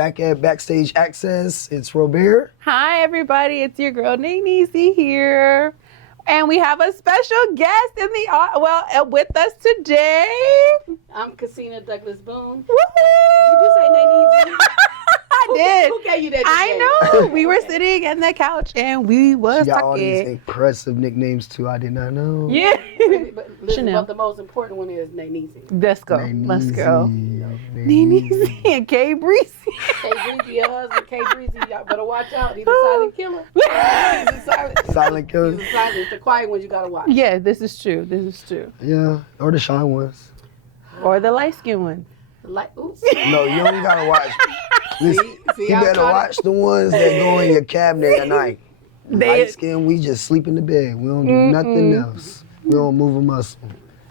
back at Backstage Access. It's Robert. Hi, everybody. It's your girl, Nainisi here. And we have a special guest with us today. I'm Kasina Boone. Woo-hoo! Did you say Nainisi? I did. Who gave you that I know. We were sitting on the couch and we was She got all talking. these impressive nicknames too. I did not know. Yeah. But the most important one is Nainisi. Let's go. Let's go. Nainisi and K Breezy. K Breezy, your husband, K Breezy, y'all better watch out. He's a silent killer. He's a Silent killer. He's a silent. The quiet ones you gotta watch. Yeah, this is true. This is true. Yeah, or the shy ones. Or the light skinned one. Like, oops. No, you only gotta watch. Listen, See, you better watch the ones that go in your cabinet at night. Light skin, we just sleep in the bed. We don't do nothing else. We don't move a muscle.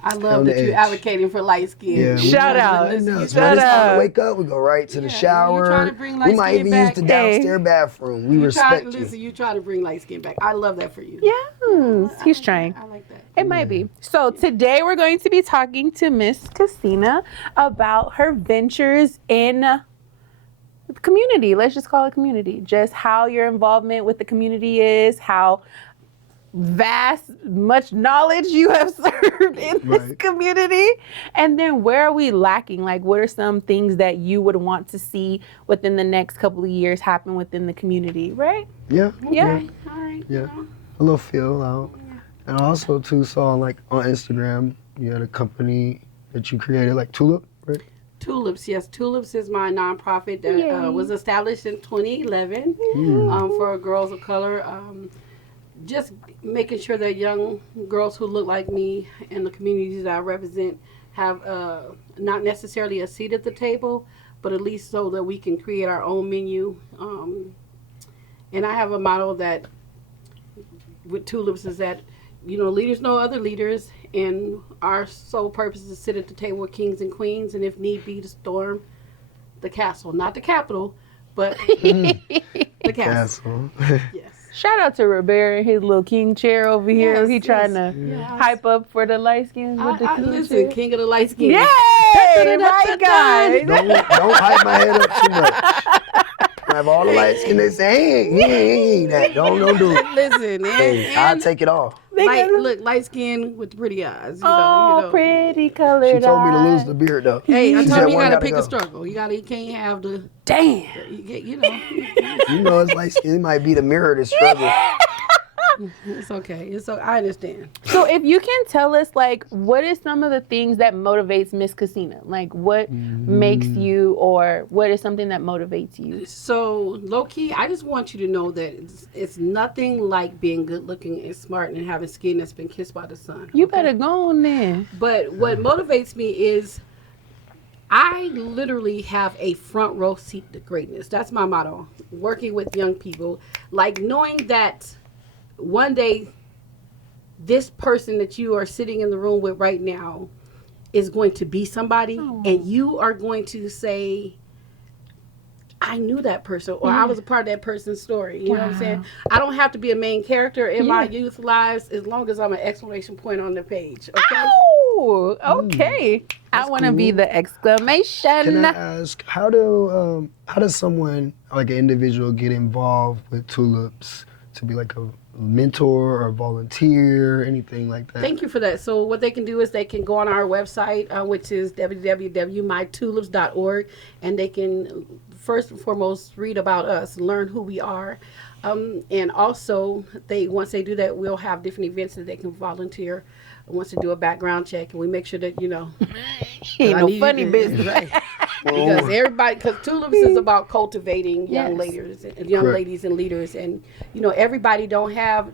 I love that you're advocating for light skin. Yeah, Shout out. When it's Shout time to out. wake up, we go right to the shower. You're trying to bring light We might skin even back. use the downstairs bathroom. We respect you. Listen, you try to bring light skin back. I love that for you. Yes, he's trying. I like that. It might be. So today we're going to be talking to Miss Kasina about her ventures in the community. Let's just call it community. Just how your involvement with the community is, how much knowledge you have served in this community, and then where are we lacking? Like, what are some things that you would want to see within the next couple of years happen within the community, right? Yeah. Yeah. All right. Yeah. A little feel out. And I also too saw on Instagram, you had a company that you created, like Tulip, right? Tulips, yes. Tulips is my nonprofit that was established in 2011 for girls of color. Just making sure that young girls who look like me and the communities that I represent have not necessarily a seat at the table, but at least so that we can create our own menu. And I have a motto that with Tulips is that, leaders know other leaders, and our sole purpose is to sit at the table with kings and queens, and if need be, to storm the castle. Not the Capitol, but the castle. Yes. Shout out to Robert and his little king chair over here. He trying to hype up for the light skins with the king listen, chair. king of the light skin. Yay! Right, guys. Don't hype my head up too much. I have all the light skin. They say, he ain't that. Don't do it. Listen, I'll take it off. Light skin with pretty eyes. Pretty colored She told me to lose eyes. the beard though. Hey, I She told said you you one gotta pick go. a struggle. You can't have the. Damn. It's light skin. It might be the mirror to struggle. It's okay. I understand. So if you can tell us, like, what is some of the things that motivates Miss Kasina? Like, what makes you, or what is something that motivates you? So, low key, I just want you to know that it's nothing like being good looking and smart and having skin that's been kissed by the sun. You better go on there. But what motivates me is I literally have a front row seat to greatness. That's my motto. Working with young people, like knowing that one day this person that you are sitting in the room with right now is going to be somebody, and you are going to say, I knew that person, or I was a part of that person's story. You know what I'm saying? I don't have to be a main character in my youth lives as long as I'm an exclamation point on the page. Okay? Oh, okay. I want to be the exclamation. Can I ask, how does someone, like an individual, get involved with Tulips to be like a mentor or volunteer, anything like that? Thank you for that. So what they can do is they can go on our website, which is www.mytulips.org, and they can first and foremost read about us, learn who we are, and also once they do that, we'll have different events that they can volunteer. Wants to do a background check, and we make sure that ain't no funny business. Right. because Tulips is about cultivating young ladies and leaders, and everybody don't have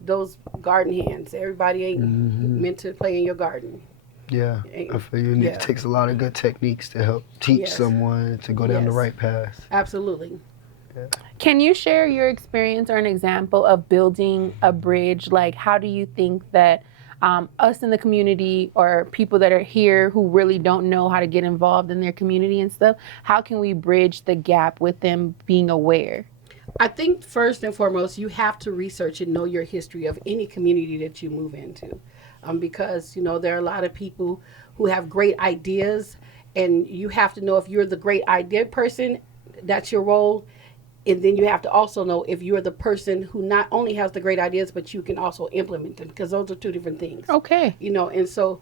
those garden hands. Everybody ain't meant to play in your garden. Yeah, I feel you. It takes a lot of good techniques to help teach someone to go down the right path. Absolutely. Yeah. Can you share your experience or an example of building a bridge? Like, how do you think that us in the community, or people that are here who really don't know how to get involved in their community and stuff, how can we bridge the gap with them being aware? I think first and foremost, you have to research and know your history of any community that you move into. Because, there are a lot of people who have great ideas and you have to know if you're the great idea person, that's your role. And then you have to also know if you're the person who not only has the great ideas, but you can also implement them, because those are two different things. Okay. And so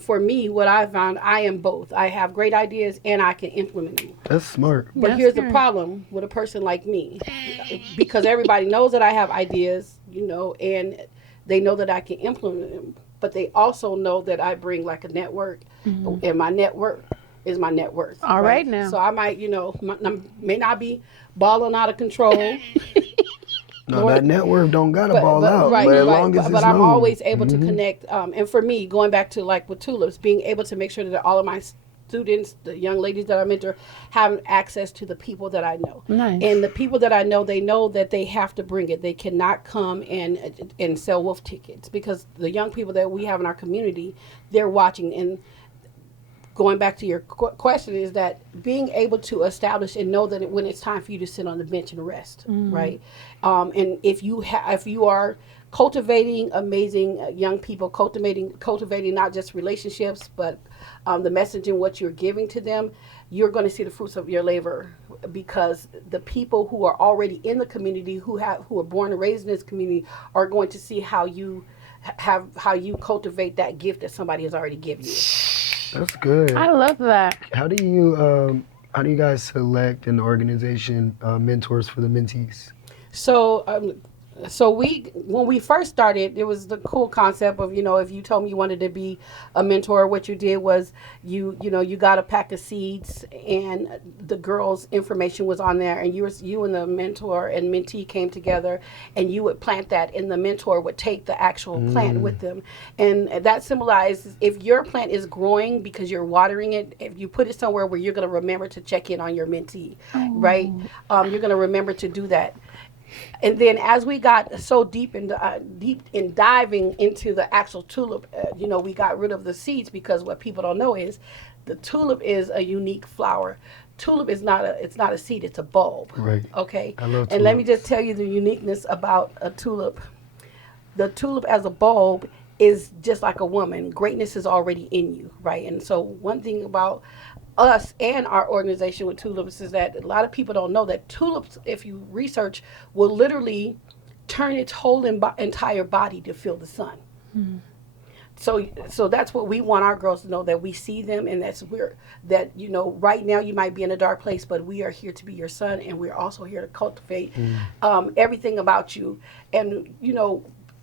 for me, what I found, I am both. I have great ideas and I can implement them. That's smart. But here's the problem with a person like me, because everybody knows that I have ideas, and they know that I can implement them, but they also know that I bring like a network, and my network is my net worth. All right now. So I might, may not be balling out of control. No, that network don't gotta ball out. Right, but as long as but it's I'm known. always able to connect. And for me, going back to like with Tulips, being able to make sure that all of my students, the young ladies that I mentor, have access to the people that I know. Nice. And the people that I know, they know that they have to bring it. They cannot come and sell wolf tickets, because the young people that we have in our community, they're watching. And going back to your question, is that being able to establish and know that when it's time for you to sit on the bench and rest, right? And if you are cultivating amazing young people, cultivating not just relationships, but the message and what you're giving to them, you're going to see the fruits of your labor, because the people who are already in the community, who are born and raised in this community, are going to see how you cultivate that gift that somebody has already given you. That's good. I love that. How do you guys select in the organization mentors for the mentees? So when we first started, it was the cool concept of, if you told me you wanted to be a mentor, what you did was you got a pack of seeds, and the girls' information was on there, and you and the mentor and mentee came together, and you would plant that, and the mentor would take the actual plant with them. And that symbolizes, if your plant is growing because you're watering it, if you put it somewhere where you're going to remember to check in on your mentee, right? You're going to remember to do that. And then as we got so deep in diving into the actual tulip, we got rid of the seeds, because what people don't know is the tulip is a unique flower. Tulip is not a seed, it's a bulb. Right. Okay. I love and let me tulips. just tell you the uniqueness about a tulip. The tulip as a bulb is just like a woman. Greatness is already in you, right? And so one thing about us and our organization with Tulips is that a lot of people don't know that tulips, if you research, will literally turn its whole entire body to feel the sun. So that's what we want our girls to know, that we see them, and right now you might be in a dark place, but we are here to be your sun, and we're also here to cultivate everything about you. And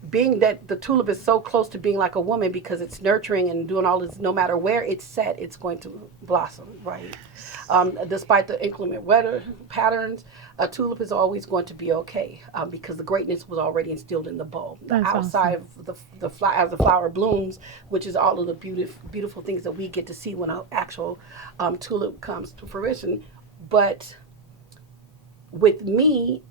being that the tulip is so close to being like a woman, because it's nurturing and doing all this, no matter where it's set, it's going to blossom, right? Despite the inclement weather patterns, a tulip is always going to be okay, because the greatness was already instilled in the bulb. The outside of as the flower blooms, which is all of the beautiful things that we get to see when an actual tulip comes to fruition. But with me,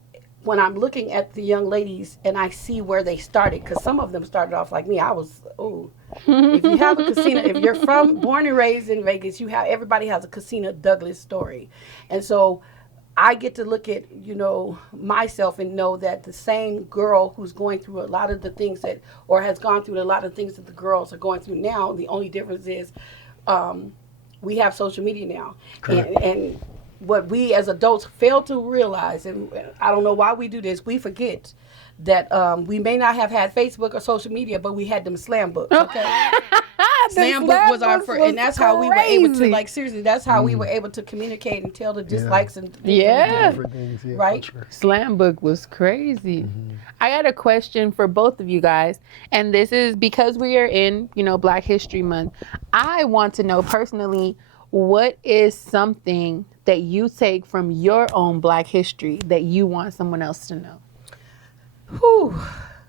when I'm looking at the young ladies and I see where they started, because some of them started off like me, I was, if you have a Kasina, if you're born and raised in Vegas, everybody has a Kasina Douglas story. And so I get to look at, myself and know that the same girl who's going through a lot of the things or has gone through a lot of things that the girls are going through now, the only difference is we have social media now. And what we as adults fail to realize, and I don't know why we do this, we forget that we may not have had Facebook or social media, but we had them slam books, okay? Slam book was our first, and that's how we were able to, seriously, that's how we were able to communicate and tell the dislikes and Different things, right? For sure. Slam book was crazy. I got a question for both of you guys, and this is because we are in, Black History Month. I want to know personally, what is something that you take from your own Black history that you want someone else to know?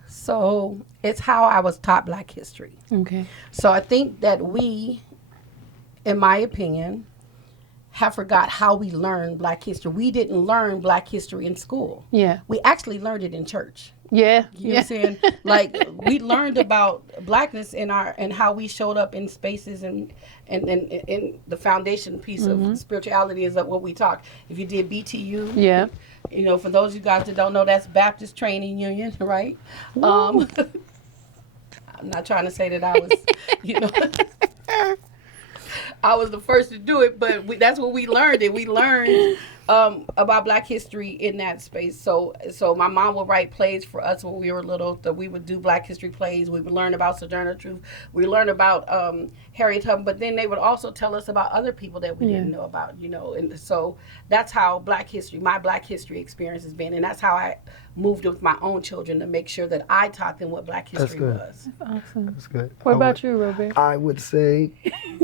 So it's how I was taught Black history. Okay. So I think that we, in my opinion, have forgot how we learned Black history. We didn't learn Black history in school. Yeah. We actually learned it in church. Yeah. You know what I'm saying? We learned about Blackness and how we showed up in spaces, and the foundation piece of spirituality is what we talk. If you did BTU, Yeah. For those of you guys that don't know, that's Baptist Training Union, right? I'm not trying to say that I was, I was the first to do it, but that's what we learned. And we learned about Black history in that space. So my mom would write plays for us when we were little. That we would do Black history plays. We would learn about Sojourner Truth. We learned about Harriet Tubman. But then they would also tell us about other people that we didn't know about. And so that's how my Black history experience has been, and that's how I moved with my own children to make sure that I taught them what Black history was. That's awesome. That's good. What about you, Robert? I would say,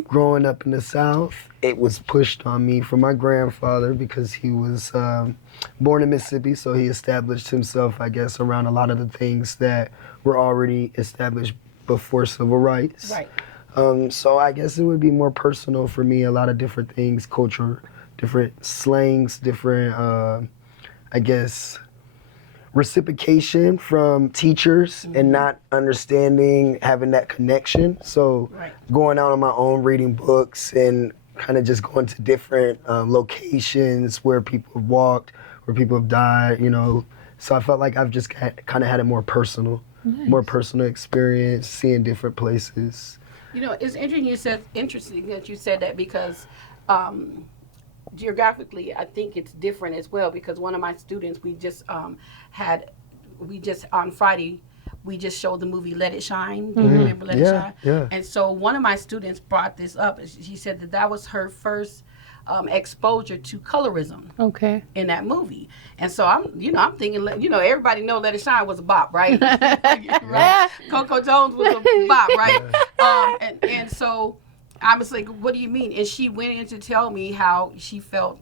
growing up in the South, it was pushed on me from my grandfather because he was born in Mississippi, so he established himself, I guess, around a lot of the things that were already established before civil rights. Right. So I guess it would be more personal for me, a lot of different things, culture, different slangs, different, I guess, reciprocation from teachers and not understanding, having that connection. So going out on my own, reading books and kind of just going to different locations where people have walked, where people have died, So I felt like I've just kind of had a more personal experience, seeing different places. It's interesting that you said that because geographically, I think it's different as well, because one of my students, we just on Friday, we just showed the movie Let It Shine. Do you remember Let It Shine? Yeah. And so one of my students brought this up. She said that was her first exposure to colorism in that movie. And so I'm thinking, everybody know Let It Shine was a bop, right? Right? Coco Jones was a bop, right? And so I was like, what do you mean? And she went in to tell me how she felt,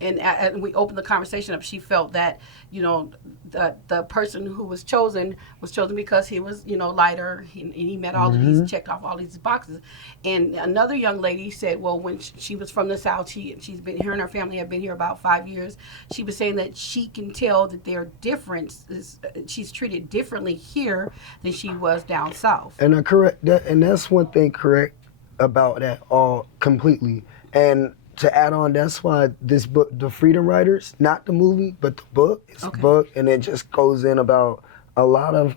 and we opened the conversation up. She felt that, the person who was chosen because he was, lighter, and he met all of these, checked off all these boxes. And another young lady said, well, when she was from the South, she's been here and her family have been here about 5 years. She was saying that she can tell that their difference is, she's treated differently here than she was down South. And that's one thing correct about that all completely. And to add on, that's why this book, The Freedom Riders, not the movie, but the book, it's a book, and it just goes in about a lot of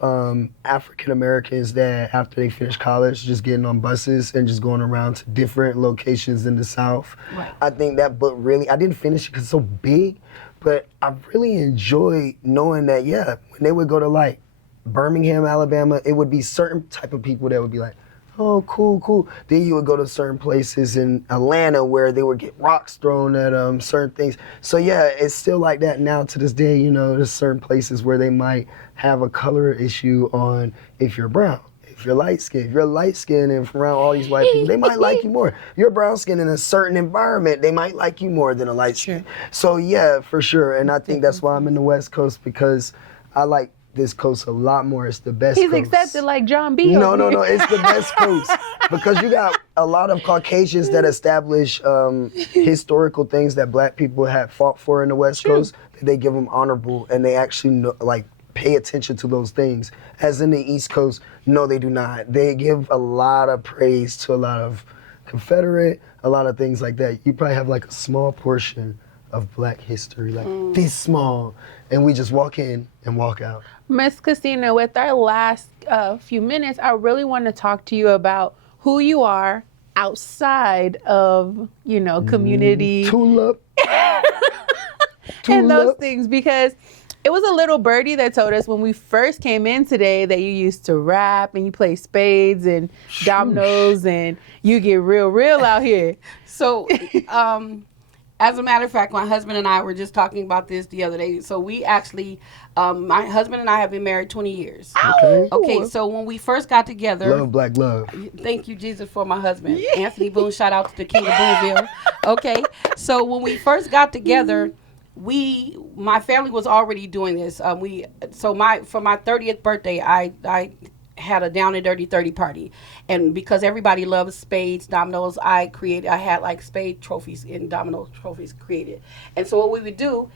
African Americans that after they finish college, just getting on buses and just going around to different locations in the South. Right. I think that book really, I didn't finish it because it's so big, but I really enjoyed knowing that, when they would go to like Birmingham, Alabama, it would be certain type of people that would be like, oh, cool. Then you would go to certain places in Atlanta where they would get rocks thrown at certain things. So it's still like that now to this day. There's certain places where they might have a color issue on if you're brown, if you're light skinned. If you're light skinned and from around all these white people, they might like you more. If you're brown skinned in a certain environment, they might like you more than a light skin. So for sure. And I think that's why I'm in the West Coast, because I like this coast a lot more. It's the best coast. He's accepted like John B. No, it's the best coast, because you got a lot of Caucasians that establish historical things that Black people have fought for in the West Coast. They give them honorable, and they actually pay attention to those things. As in the East Coast, no, they do not. They give a lot of praise to a lot of Confederate, a lot of things like that. You probably have like a small portion of Black history, like this small, and we just walk in and walk out. Miss Kasina, with our last few minutes, I really want to talk to you about who you are outside of, community. Tulip. And those things, because it was a little birdie that told us when we first came in today that you used to rap and you play spades and dominoes and you get real out here. So, as a matter of fact, my husband and I were just talking about this the other day. So we actually, my husband and I have been married 20 years. Okay, so when we first got together. Love, black love. Thank you, Jesus, for my husband. Anthony Boone, shout out to the King of Booneville. Okay, so when we first got together, my family was already doing this. For my 30th birthday, I had a down and dirty 30 party, and because everybody loves spades, dominoes, I had like spade trophies and domino trophies created. And so what we would do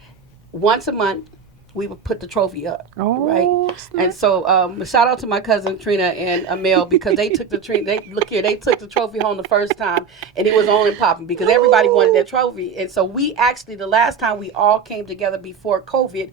once a month, we would put the trophy up, right? Snap. And so shout out to my cousin Trina and Amel, because they took the took the trophy home the first time, and it was on and popping because everybody wanted that trophy. And so we actually, the last time we all came together before COVID,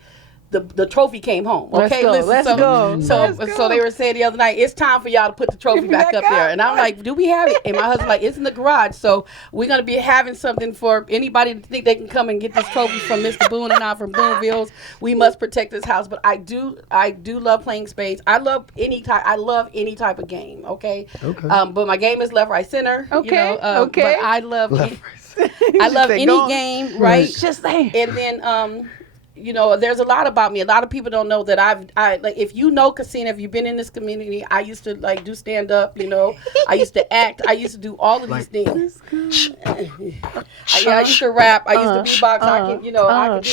the trophy came home. Okay, Let's go. So they were saying the other night, it's time for y'all to put the trophy back up there. And I'm like, do we have it? And my husband's like, it's in the garage. So we're gonna be having something for anybody to think they can come and get this trophy from Mr. Boone and I from Booneville's. We must protect this house. But I do love playing spades. I love any type of game. Okay. But my game is left, right, center. Okay. But I love any game, right? Just saying. And then there's a lot about me. A lot of people don't know that I like, if you know Kasina, if you've been in this community, I used to like do stand up, I used to act, I used to do all of these things. I used to rap, I used to beatbox, I can do all of that,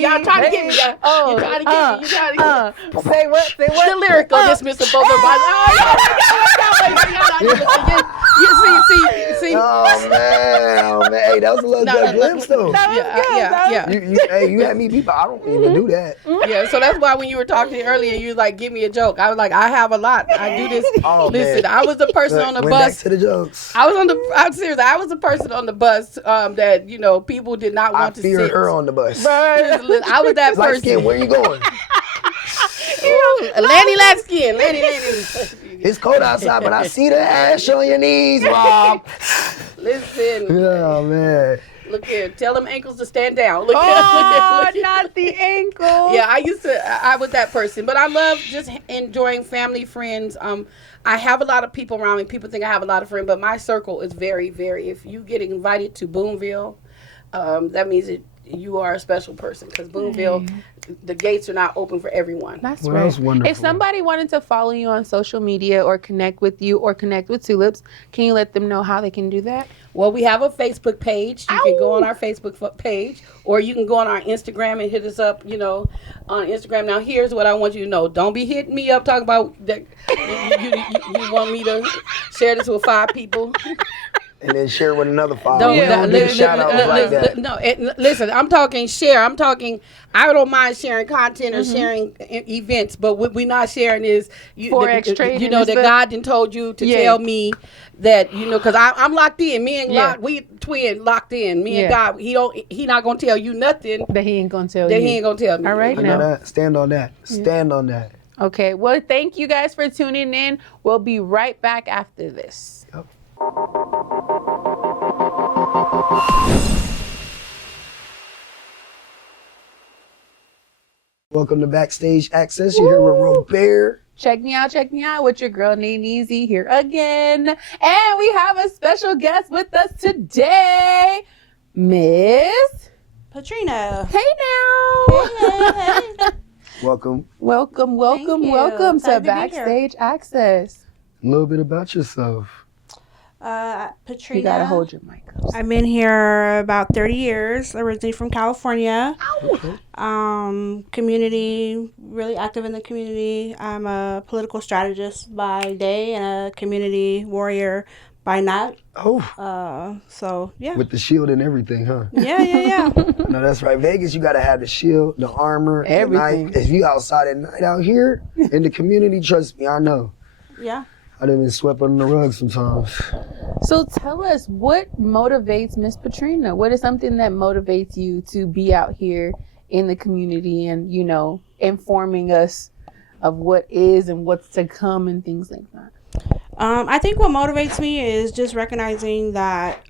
y'all trying to get me, you trying to get me. Say what? The lyrical, just Mr. You see. Oh man, hey, that was a little good glimpse though. Yeah. You had me beat, but I don't even do that. Yeah, so that's why when you were talking earlier, you like, give me a joke. I was like, I have a lot. I do this. Listen, man. I was the person on the bus. Back to the jokes. I'm serious. I was the person on the bus that people did not want to sit. I feared her on the bus. I was that Light person. skin, where you going? Lanny light skin. Lanny. It's cold outside, but I see the ash on your knees, Rob. Listen. Oh man. Look here, tell them ankles to stand down. Look Not the ankle. Yeah, I was that person. But I love just enjoying family, friends. I have a lot of people around me. People think I have a lot of friends, but my circle is very, very, if you get invited to Booneville, that means that you are a special person, because Booneville, the gates are not open for everyone. That's right. That's wonderful. If somebody wanted to follow you on social media or connect with you or connect with Tulips, can you let them know how they can do that? Well, we have a Facebook page. You can go on our Facebook page, or you can go on our Instagram and hit us up, on Instagram. Now, here's what I want you to know. Don't be hitting me up talking about that you want me to share this with 5 people. And then share it with another 5. Don't do shout outs like that. No, listen, I'm talking share. I don't mind sharing content or sharing events, but what we're not sharing is, Forex trading. That God done told you to tell me that, because I'm locked in. Me and we twin locked in. Me and God, he not going to tell you nothing. That he ain't going to tell you. That he ain't going to tell me. All right, I know that. Stand on that. Stand on that. Okay, well, thank you guys for tuning in. We'll be right back after this. Yep. Welcome to Backstage Access. You're here with Robert. Check me out with your girl Nene Easy here again. And we have a special guest with us today, Miss Patrina. Hey now. Hey. Welcome. Welcome to Backstage Access. A little bit about yourself. Patrina. You gotta hold your mic up. I've been here about 30 years, originally from California. Okay. Community, really active in the community. I'm a political strategist by day and a community warrior by night. Oh. So, yeah. With the shield and everything, huh? Yeah. No, that's right. Vegas, you gotta have the shield, the armor, everything. The knife. If you outside at night out here in the community, trust me, I know. Yeah. I've been swept under the rug sometimes. So tell us, what motivates Miss Patrina? What is something that motivates you to be out here in the community and, informing us of what is and what's to come and things like that? I think what motivates me is just recognizing that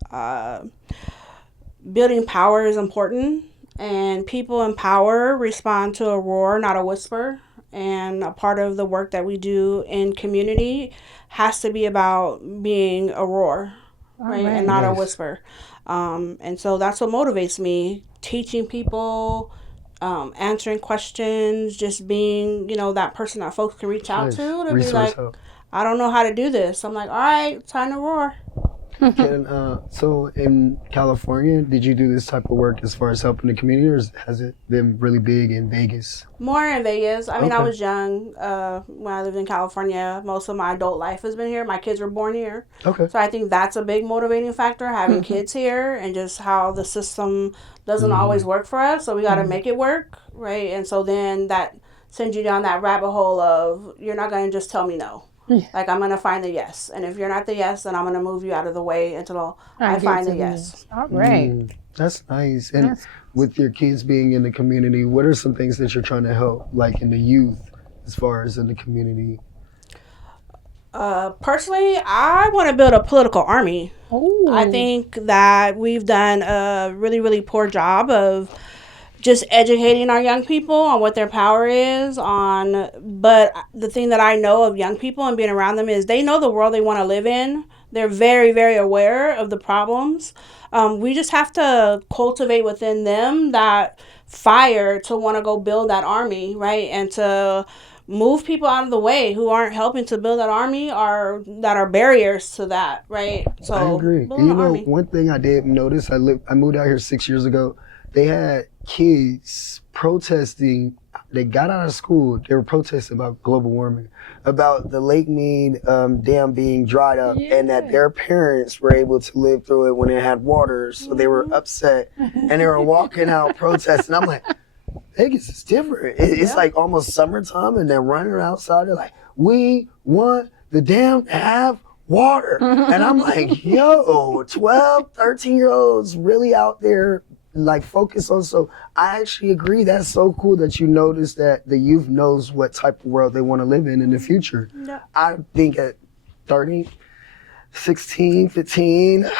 building power is important, and people in power respond to a roar, not a whisper. And a part of the work that we do in community has to be about being a roar, right? And not a whisper. And so that's what motivates me, teaching people, answering questions, just being, that person that folks can reach out to be like, I don't know how to do this. I'm like, all right, time to roar. So in California, did you do this type of work as far as helping the community, or has it been really big in Vegas? More in Vegas. I mean, I was young when I lived in California. Most of my adult life has been here. My kids were born here. Okay. So I think that's a big motivating factor, having kids here, and just how the system doesn't always work for us. So we got to make it work, right? And so then that sends you down that rabbit hole of, you're not going to just tell me no. Like, I'm going to find the yes. And if you're not the yes, then I'm going to move you out of the way until I find the yes. All right. That's nice. And That's- with your kids being in the community, what are some things that you're trying to help, like in the youth, as far as in the community? Personally, I want to build a political army. Ooh. I think that we've done a really, really poor job of just educating our young people on what their power is but the thing that I know of young people and being around them is they know the world they want to live in. They're very, very aware of the problems. We just have to cultivate within them that fire to want to go build that army, right? And to move people out of the way who aren't helping to build that army or that are barriers to that, right? So I agree. building an army. One thing I did notice, I moved out here 6 years ago. They had kids protesting. They got out of school. They were protesting about global warming, about the Lake Mead dam being dried up, and that their parents were able to live through it when it had water. So they were upset, and they were walking out protesting. I'm like, Vegas is different. It's like almost summertime, and they're running outside. They're like, we want the dam to have water. And I'm like, yo, 12, 13-year-olds really out there like focus on. So I actually agree. That's so cool that you notice that the youth knows what type of world they want to live in the future. Yeah. I think at 30, 16, 15, man,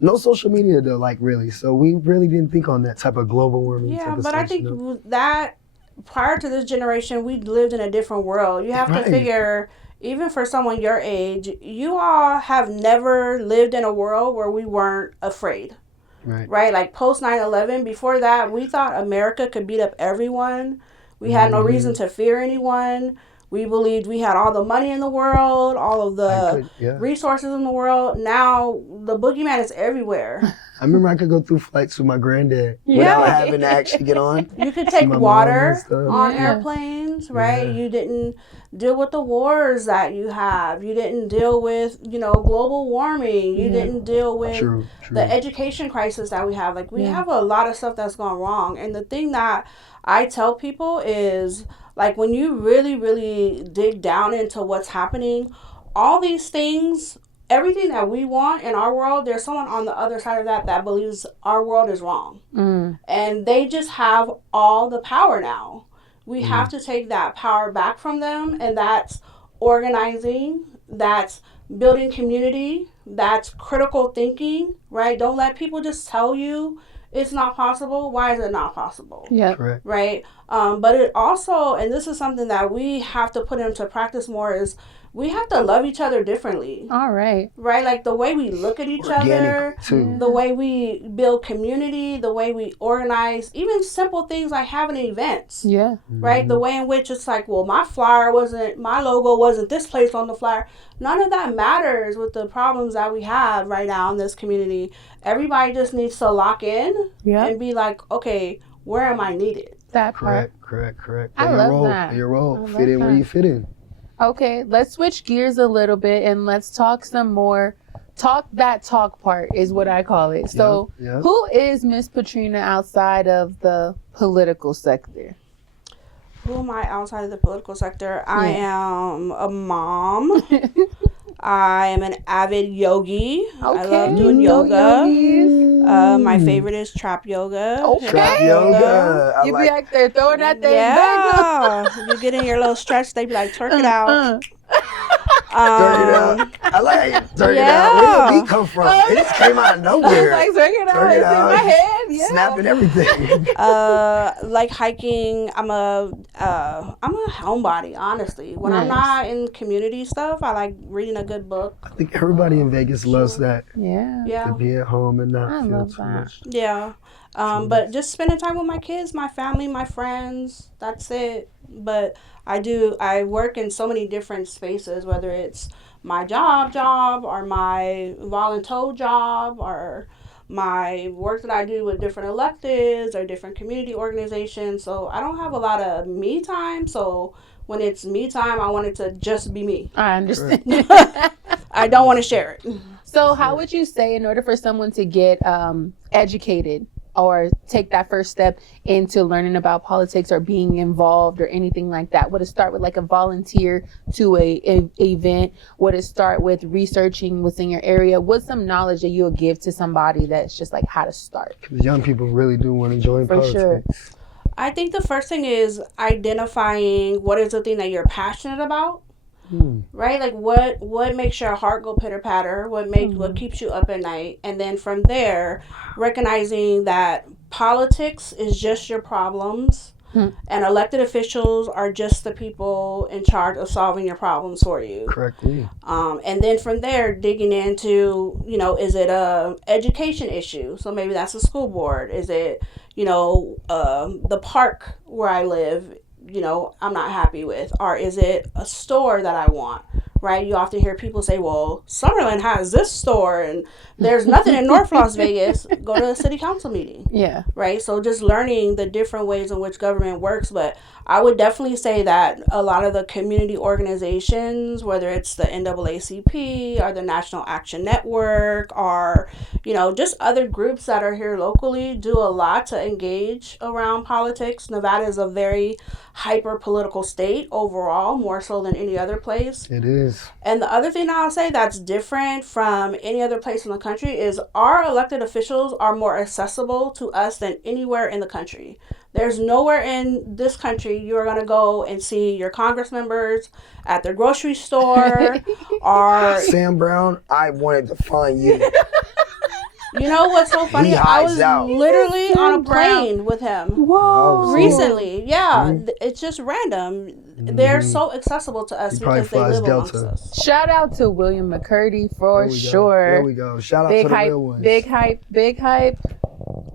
no social media though, like really. So we really didn't think on that type of global warming. Yeah, type of but stuff, I think you know? that prior to this generation, we lived in a different world. You have to figure, even for someone your age, you all have never lived in a world where we weren't afraid. Right? Like post 9/11, before that, we thought America could beat up everyone. We had no reason to fear anyone. We believed we had all the money in the world, all of the resources in the world. Now, the boogeyman is everywhere. I remember I could go through flights with my granddad without having to actually get on. You could take water on airplanes, right? You didn't deal with the wars that you have. You didn't deal with, global warming. You didn't deal with the education crisis that we have. Like, we have a lot of stuff that's gone wrong. And the thing that I tell people is, like, when you really, really dig down into what's happening, all these things, everything that we want in our world, there's someone on the other side of that believes our world is wrong. And they just have all the power now. We have to take that power back from them, and that's organizing, that's building community, that's critical thinking, right? Don't let people just tell you it's not possible. Why is it not possible? Yeah. Right? But it also, and this is something that we have to put into practice more, is we have to love each other differently. All right. Right? Like the way we look at each other, the way we build community, the way we organize, even simple things like having events. Yeah. Right? The way in which it's like, well, my logo wasn't this place on the flyer. None of that matters with the problems that we have right now in this community. Everybody just needs to lock in and be like, okay, where am I needed? That part. Correct. I love that. Your role. Fit in where you fit in. Okay, let's switch gears a little bit and let's talk some more. Talk part is what I call it. So who is Miss Patrina outside of the political sector? Who am I outside of the political sector? I am a mom. I am an avid yogi. I love doing yoga. My favorite is trap yoga. Trap yoga. You be out there throwing that thing back. You get in your little stretch, they be like, twerk it out. Turn it out. I like it. Turn it out. Where did the beat come from? It just came out of nowhere. Like, turn it out. It's in my head. Yeah. Snapping everything. Like hiking. I'm a homebody, honestly. When I'm not in community stuff, I like reading a good book. I think everybody in Vegas loves that. Yeah. To be at home and not feel too much. Yeah. But just spending time with my kids, my family, my friends. That's it. But I work in so many different spaces, whether it's my job or my volunteer job or my work that I do with different electives or different community organizations. So I don't have a lot of me time. So when it's me time, I want it to just be me. I understand. I don't want to share it. So how would you say, in order for someone to get educated or take that first step into learning about politics or being involved or anything like that? Would it start with like a volunteer to a event? Would it start with researching what's in your area? What's some knowledge that you'll give to somebody that's just like how to start? Because young people really do want to join For politics. sure. I think the first thing is identifying what is the thing that you're passionate about. Right? Like what makes your heart go pitter patter? What keeps you up at night? And then from there, recognizing that politics is just your problems, and elected officials are just the people in charge of solving your problems for you. Correctly. And then from there, digging into, is it a education issue? So maybe that's a school board. Is it, the park where I live? I'm not happy with? Or is it a store that I want, right? You often hear people say, well, Summerlin has this store and there's nothing in North Las Vegas. Go to a city council meeting. Yeah. Right? So just learning the different ways in which government works. But I would definitely say that a lot of the community organizations, whether it's the NAACP or the National Action Network or, just other groups that are here locally, do a lot to engage around politics. Nevada is a very hyper political state overall, more so than any other place. It is. And the other thing I'll say that's different from any other place in the country is our elected officials are more accessible to us than anywhere in the country. There's nowhere in this country you're going to go and see your Congress members at their grocery store or... Sam Brown, I wanted to find you. You know what's so funny? He I was hides out. literally on a plane with him. Whoa. Recently. Yeah. It's just random. They're so accessible to us He probably because they flies live amongst Delta. us. Shout out to William McCurdy for sure. There we go. Shout out Big to the hype, real ones. big hype.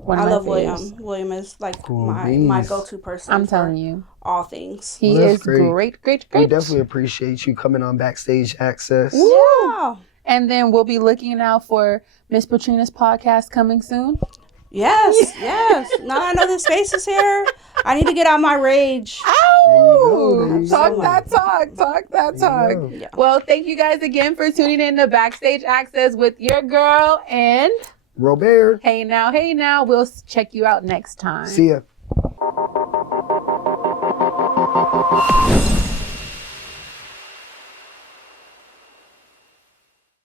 One of I my love William. faves. William is like Cool my beans. go-to person. I'm for telling you. all things. He Well, that's is great. great. We definitely appreciate you coming on Backstage Access. Yeah. And then we'll be looking out for Miss Patrina's podcast coming soon. Yes. Now I know this space is here. I need to get out my rage. There you Talk go. that talk. Yeah. Well, thank you guys again for tuning in to Backstage Access with your girl and Robert. Hey Now. We'll check you out next time. See ya.